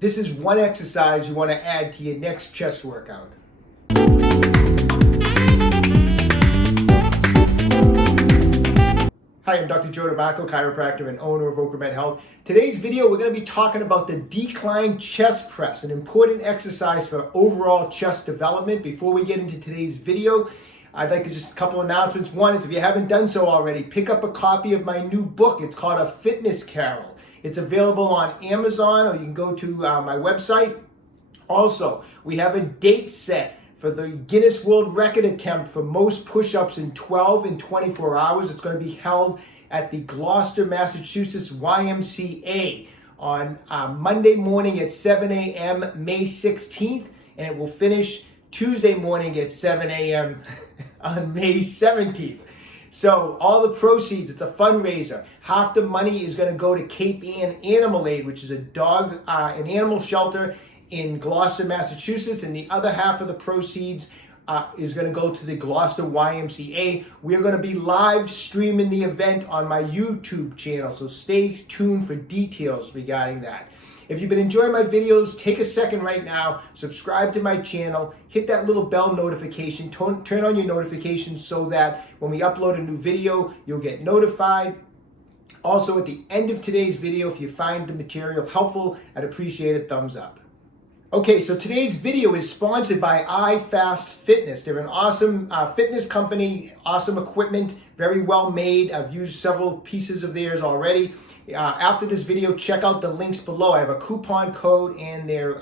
This is one exercise you want to add to your next chest workout. Hi, I'm Dr. Joe DeMarco, chiropractor and owner of OcraMed Health. Today's video, we're going to be talking about the decline chest press, an important exercise for overall chest development. Before we get into today's video, I'd like to just a couple announcements. One is, if you haven't done so already, pick up a copy of my new book. It's called A Fitness Carol. It's available on Amazon, or you can go to my website. Also, we have a date set for the Guinness World Record attempt for most push-ups in 12 and 24 hours. It's going to be held at the Gloucester, Massachusetts YMCA on Monday morning at 7 a.m. May 16th, and it will finish Tuesday morning at 7 a.m. on May 17th. So all the proceeds, it's a fundraiser. Half the money is going to go to Cape Ann Animal Aid, which is an animal shelter in Gloucester, Massachusetts, and the other half of the proceeds is going to go to the Gloucester YMCA. We are going to be live streaming the event on my YouTube channel, so stay tuned for details regarding that. If you've been enjoying my videos, take a second right now, subscribe to my channel, hit that little bell notification, turn on your notifications so that when we upload a new video, you'll get notified. Also, at the end of today's video, if you find the material helpful, I'd appreciate a thumbs up. Okay, so today's video is sponsored by iFast Fitness. They're an awesome fitness company, awesome equipment, very well made. I've used several pieces of theirs already. After this video, check out the links below. I have a coupon code and their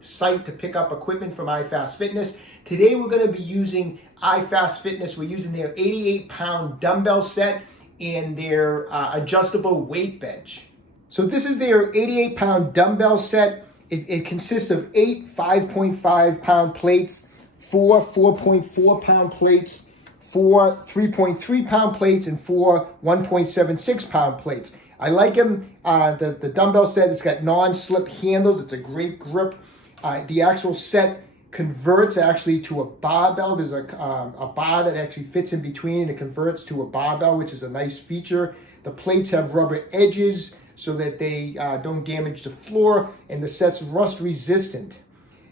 site to pick up equipment from iFast Fitness. Today we're going to be using iFast Fitness. We're using their 88-pound dumbbell set and their adjustable weight bench. So this is their 88-pound dumbbell set. It consists of 8 5.5-pound plates, 4 4.4-pound plates, 4 3.3-pound plates, and 4 1.76-pound plates. I like them. The dumbbell set, it's got non-slip handles. It's a great grip. The actual set converts actually to a barbell. There's a bar that actually fits in between, and it converts to a barbell, which is a nice feature. The plates have rubber edges so that they don't damage the floor, and the set's rust resistant.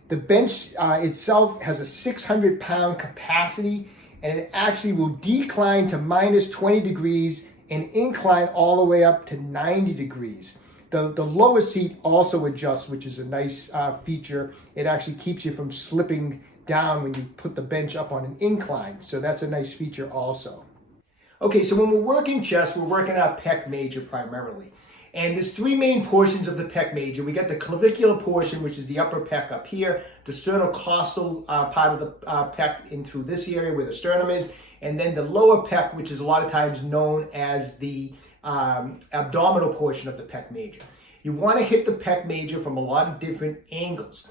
The bench itself has a 600-pound capacity, and it actually will decline to minus 20 degrees and incline all the way up to 90 degrees. The lower seat also adjusts, which is a nice feature. It actually keeps you from slipping down when you put the bench up on an incline, so that's a nice feature also. Okay, so when we're working chest, we're working our Pec Major primarily. And there's three main portions of the Pec Major. We got the clavicular portion, which is the upper pec up here, the sternocostal part of the pec in through this area where the sternum is, and then the lower pec, which is a lot of times known as the abdominal portion of the Pec Major. You want to hit the Pec Major from a lot of different angles.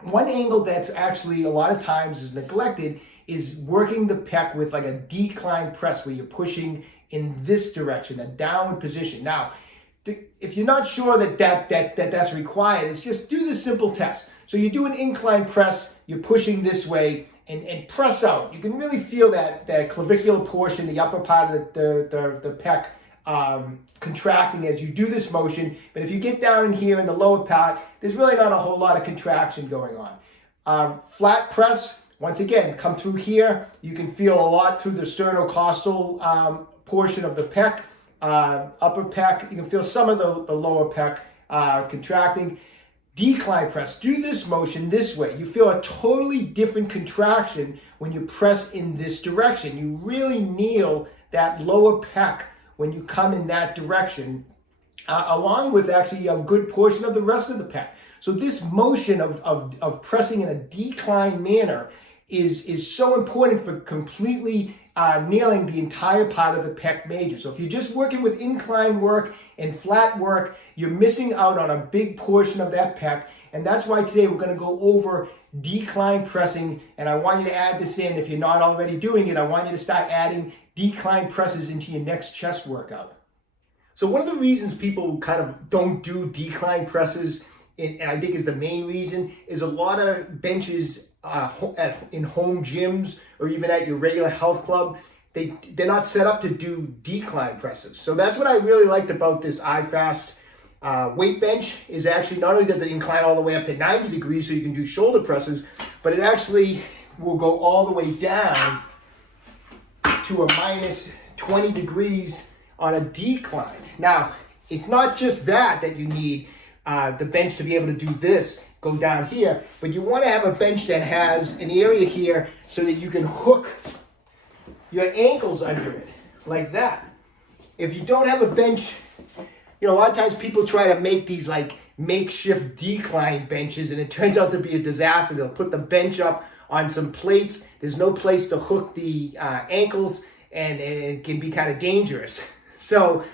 One angle that's actually a lot of times is neglected is working the pec with like a decline press, where you're pushing in this direction, a downward position. Now, if you're not sure that's required, it's just do this simple test. So you do an incline press, you're pushing this way, and press out. You can really feel that clavicular portion, the upper part of the pec, contracting as you do this motion. But if you get down in here in the lower part, there's really not a whole lot of contraction going on. Flat press, once again, come through here. You can feel a lot through the sternocostal portion of the pec. Upper pec, you can feel some of the lower pec contracting. Decline press, do this motion this way. You feel a totally different contraction when you press in this direction. You really kneel that lower pec when you come in that direction, along with actually a good portion of the rest of the pec. So this motion of pressing in a decline manner is so important for completely nailing the entire part of the Pec Major. So if you're just working with incline work and flat work, you're missing out on a big portion of that pec. And that's why today we're going to go over decline pressing. And I want you to add this in. If you're not already doing it, I want you to start adding decline presses into your next chest workout. So one of the reasons people kind of don't do decline presses, and I think is the main reason, is a lot of benches in home gyms or even at your regular health club, they're not set up to do decline presses. So that's what I really liked about this iFast weight bench is actually, not only does it incline all the way up to 90 degrees so you can do shoulder presses, but it actually will go all the way down to a minus 20 degrees on a decline. Now, it's not just that you need the bench to be able to do this, go down here, but you want to have a bench that has an area here so that you can hook your ankles under it, like that. If you don't have a bench, you know, a lot of times people try to make these like makeshift decline benches, and it turns out to be a disaster. They'll put the bench up on some plates. There's no place to hook the ankles, and it can be kind of dangerous. So,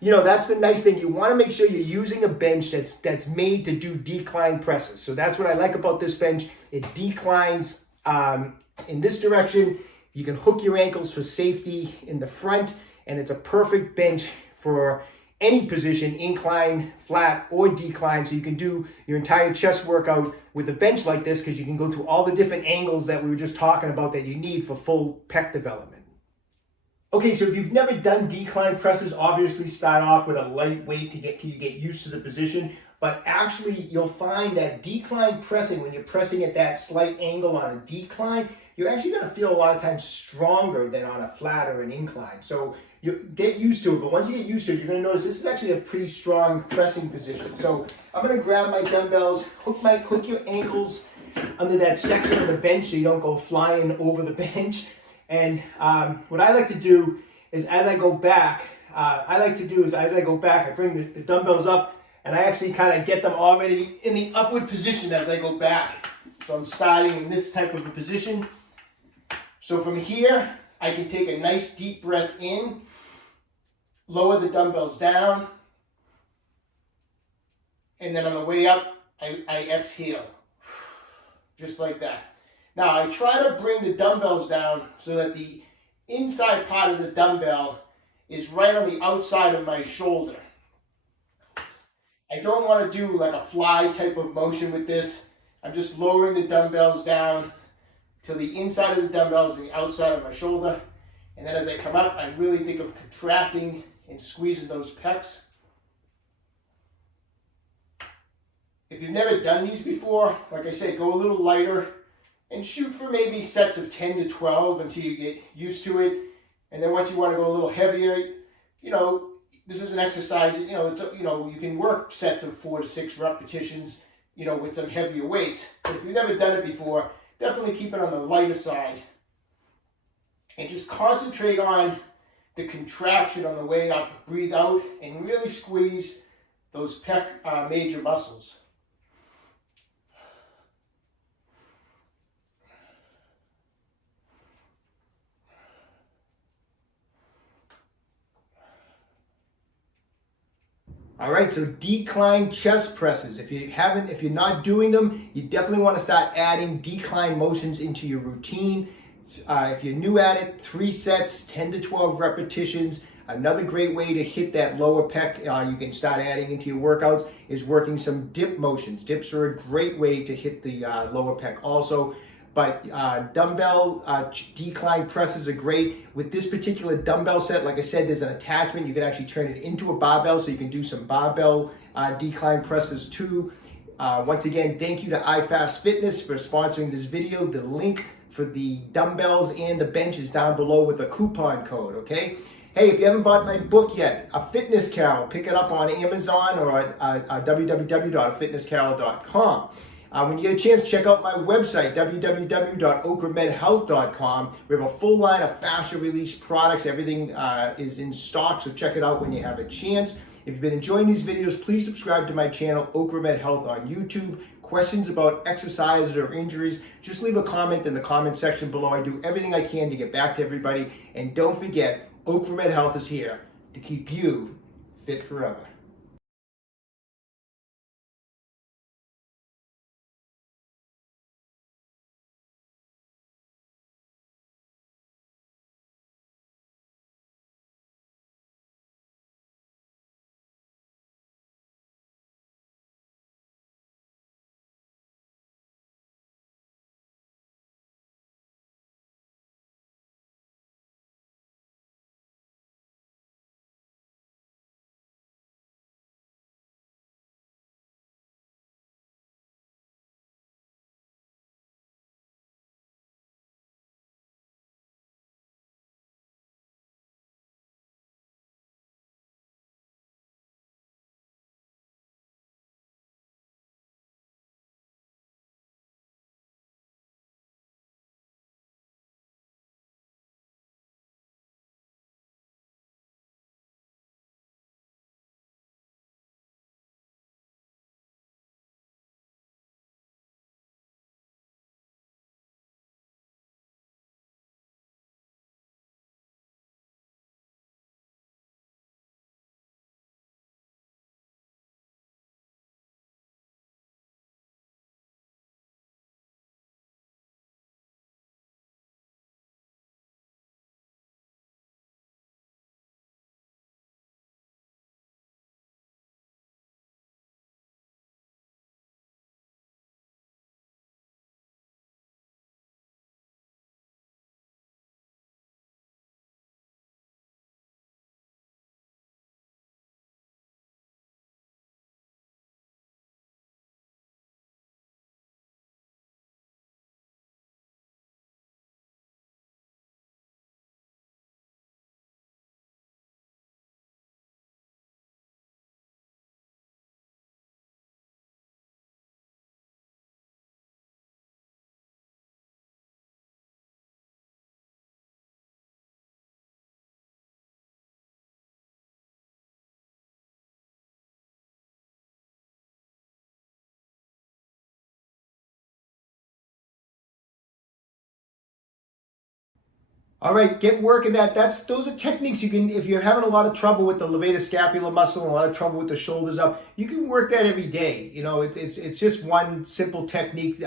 you know, that's the nice thing. You want to make sure you're using a bench that's made to do decline presses. So that's what I like about this bench. It declines in this direction. You can hook your ankles for safety in the front, and it's a perfect bench for any position, incline, flat, or decline. So you can do your entire chest workout with a bench like this, because you can go through all the different angles that we were just talking about that you need for full pec development. Okay, so if you've never done decline presses, obviously start off with a light weight to get used to the position. But actually, you'll find that decline pressing, when you're pressing at that slight angle on a decline, you're actually going to feel a lot of times stronger than on a flat or an incline. So you get used to it, but once you get used to it, you're going to notice this is actually a pretty strong pressing position. So I'm going to grab my dumbbells, hook your ankles under that section of the bench so you don't go flying over the bench. And what I like to do is, as I go back, I bring the dumbbells up, and I actually kind of get them already in the upward position as I go back. So I'm starting in this type of a position. So from here, I can take a nice deep breath in, lower the dumbbells down, and then on the way up, I exhale, just like that. Now, I try to bring the dumbbells down so that the inside part of the dumbbell is right on the outside of my shoulder. I don't want to do like a fly type of motion with this. I'm just lowering the dumbbells down till the inside of the dumbbells and the outside of my shoulder. And then as I come up, I really think of contracting and squeezing those pecs. If you've never done these before, like I said, go a little lighter and shoot for maybe sets of 10 to 12 until you get used to it. And then once you want to go a little heavier, you know, this is an exercise, you know, you can work sets of 4 to 6 repetitions, you know, with some heavier weights. But if you've never done it before, definitely keep it on the lighter side. And just concentrate on the contraction on the way up. Breathe out and really squeeze those pec major muscles. All right, so decline chest presses. If you're not doing them, you definitely want to start adding decline motions into your routine. If you're new at it, 3 sets, 10 to 12 repetitions. Another great way to hit that lower pec, you can start adding into your workouts, is working some dip motions. Dips are a great way to hit the lower pec also. But dumbbell decline presses are great. With this particular dumbbell set, like I said, there's an attachment. You can actually turn it into a barbell, so you can do some barbell decline presses too. Once again, thank you to iFast Fitness for sponsoring this video. The link for the dumbbells and the bench is down below with a coupon code, okay? Hey, if you haven't bought my book yet, A Fitness Carol, pick it up on Amazon or at www.fitnesscarol.com. When you get a chance, check out my website, www.OcraMedHealth.com. We have a full line of faster release products. Everything is in stock, so check it out when you have a chance. If you've been enjoying these videos, please subscribe to my channel, OcraMed Health on YouTube. Questions about exercises or injuries, just leave a comment in the comment section below. I do everything I can to get back to everybody. And don't forget, OcraMed Health is here to keep you fit forever. All right, get working that. Those are techniques you can, if you're having a lot of trouble with the levator scapular muscle and a lot of trouble with the shoulders up, you can work that every day. You know, it's just one simple technique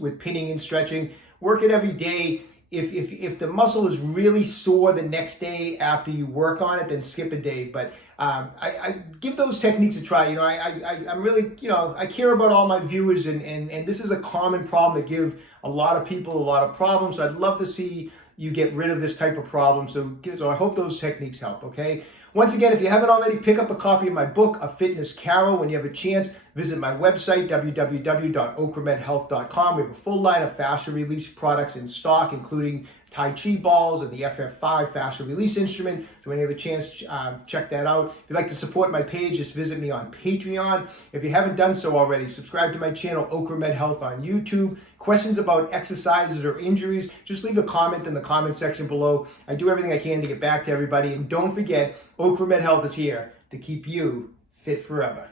with pinning and stretching. Work it every day. If the muscle is really sore the next day after you work on it, then skip a day. But I give those techniques a try. You know, I'm really, you know, I care about all my viewers, and this is a common problem that give a lot of people a lot of problems. So I'd love to see you get rid of this type of problem. So I hope those techniques help, okay? Once again, if you haven't already, pick up a copy of my book, A Fitness Carol. When you have a chance, visit my website, www.OcraMedHealth.com. We have a full line of fascia release products in stock, including Tai Chi balls and the FF5 fascia release instrument. So when you have a chance, check that out. If you'd like to support my page, just visit me on Patreon. If you haven't done so already, subscribe to my channel, OcraMed Health on YouTube. Questions about exercises or injuries, just leave a comment in the comment section below. I do everything I can to get back to everybody. And don't forget, OcraMed Health is here to keep you fit forever.